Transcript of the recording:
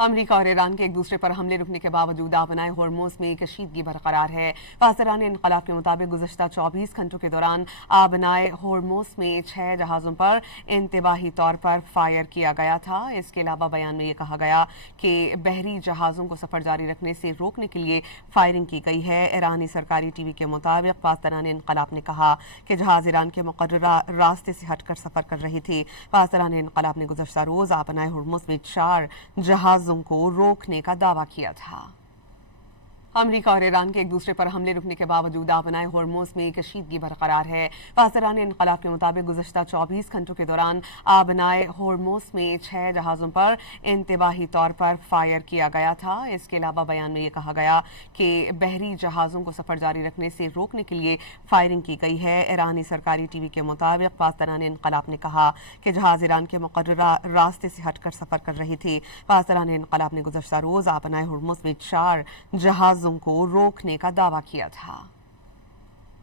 अमरीका और ईरान के एक दूसरे पर हमले रुकने के बावजूद आबनाए होर्मुज़ में कशीदगी बरकरार है। पासदारान इनकलाब के मुताबिक गुज़श्ता 24 घंटों के दौरान आबनाए होर्मुज़ में 6 जहाज़ों पर इंतबाही तौर पर फायर किया गया था। इसके अलावा बयान में ये कहा गया कि बहरी जहाज़ों को सफ़र जारी रखने से रोकने के लिए फायरिंग की गई है। ईरानी सरकारी टीवी के मुताबिक पासदारान इनकलाब ने कहा कि जहाज़ ईरान के मुकर्ररा रास्ते से हटकर सफ़र कर रही थी। पासदारान इनकलाब ने गुज़श्ता रोज़ आबनाए होर्मुज़ में 4 जहाज़ों को रोकने का दावा किया था। अमरीका और ईरान के एक दूसरे पर हमले रुकने के बावजूद आबनाए होर्मुज़ में कशीदगी बरकरार है। पासदारान इनकलाब के मुताबिक गुज़श्ता 24 घंटों के दौरान आबनाए होर्मुज़ में 6 जहाज़ों पर इंतबाही तौर पर फायर किया गया था। इसके अलावा बयान में ये कहा गया कि बहरी जहाज़ों को सफ़र जारी रखने से रोकने के लिए फायरिंग की गई है। ईरानी सरकारी टीवी के मुताबिक पासदारान इनकलाब ने कहा कि जहाज़ ईरान के मुकर्ररा रास्ते से हटकर सफ़र कर रही थी। पासदारान इनकलाब ने गुज़श्ता रोज़ आबनाए होर्मुज़ में 4 जहाज़ों को रोकने का दावा किया था।